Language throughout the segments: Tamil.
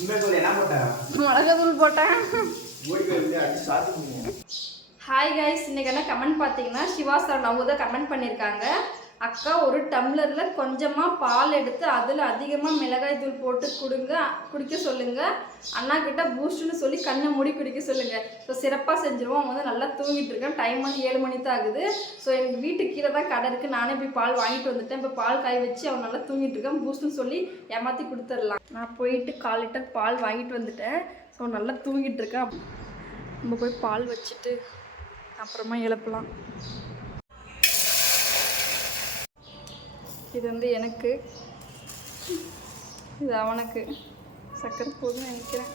மிளகாத்தூள் போட்டேன். ஹாய் கைஸ், இன்னைக்கு என்ன கமெண்ட் பார்த்தீங்கன்னா சிவா சார் அவங்க தான் கமெண்ட் பண்ணியிருக்காங்க. அக்கா ஒரு டம்ளரில் கொஞ்சமாக பால் எடுத்து அதில் அதிகமாக மிளகாய் தூள் போட்டு குடிக்க சொல்லுங்கள். அண்ணா கிட்ட பூஸ்ட்னு சொல்லி கண்ணை மூடி குடிக்க சொல்லுங்கள். ஸோ சிறப்பாக செஞ்சுருவோம். அவங்க வந்து நல்லா தூங்கிட்டு இருக்கேன். டைம் வந்து 7 மணி தான் ஆகுது. ஸோ எனக்கு வீட்டுக்கு கீழே தான் கடை இருக்குது. நானே போய் பால் வாங்கிட்டு வந்துட்டேன். இப்போ பால் காய வச்சு அவன் நல்லா தூங்கிட்டு இருக்கேன். பூஸ்ட்னு சொல்லி ஏமாற்றி கொடுத்துடலாம். நான் போயிட்டு 1/4 லிட்டர் பால் வாங்கிட்டு வந்துட்டேன். ஸோ நல்லா தூங்கிட்டு இருக்கேன். நம்ம போய் பால் வச்சுட்டு அப்புறமா எழுப்பலாம். இது வந்து எனக்கு, இது அவனுக்கு. சக்கரை போதுன்னு நினைக்கிறேன்.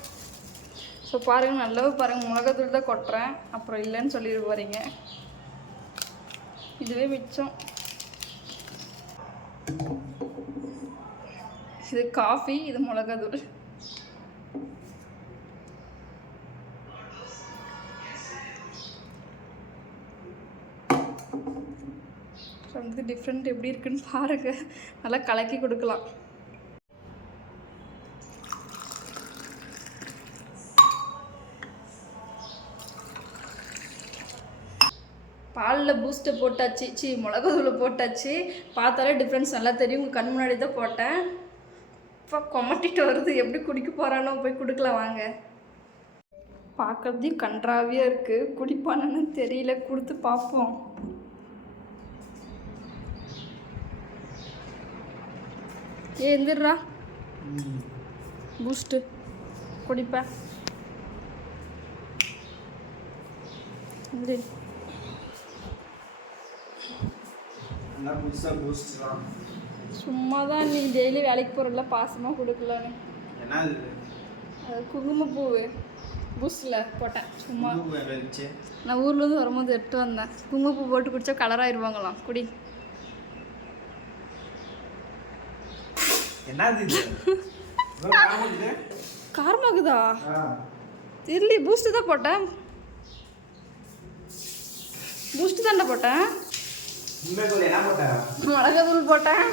ஸோ பாருங்கள், நல்லாவே பாருங்கள், மிளகாத்தூள் தான் கொட்டுறேன். அப்புறம் இல்லைன்னு சொல்லிட்டு போகிறீங்க. இதுவே மிச்சம். இது காஃபி, இது மிளகாத்தூள். வந்து டிஃப்ரெண்ட் எப்படி இருக்குன்னு பாருங்க. நல்லா கலக்கி கொடுக்கலாம். பாலில் பூஸ்ட்டை போட்டாச்சு, மிளகாத்தூளை போட்டாச்சு. பார்த்தாலே டிஃப்ரென்ஸ் நல்லா தெரியும். உங்கள் கண் முன்னாடி தான் போட்டேன். இப்போ கொமட்டிட்டு வருது. எப்படி குடிக்க போகிறானோ போய் கொடுக்கலாம் வாங்க. பார்க்குறதையும் கன்றாவியாக இருக்குது. குடிப்பானு தெரியல. கொடுத்து பார்ப்போம். எந்திரா பூஸ்ட்டு குடிப்பேன். சும்மா தான் நீ டெய்லி வேலைக்கு போகிறல, பாசமாக கொடுக்கலான்னு. அது குங்குமப்பூ பூஸ்டில் போட்டேன். சும்மா நான் ஊர்லேருந்து வரும்போது எடுத்து வந்தேன். குங்குமப்பூ போட்டு குடித்தா கலராகிடுவாங்களாம். குடி. காரமாகுதா? தெரியல. பூஸ்ட் தான் போட்டேன். பூஸ்ட் தாண்டா போட்டேன். மிளகாத்தூள் போட்டேன்.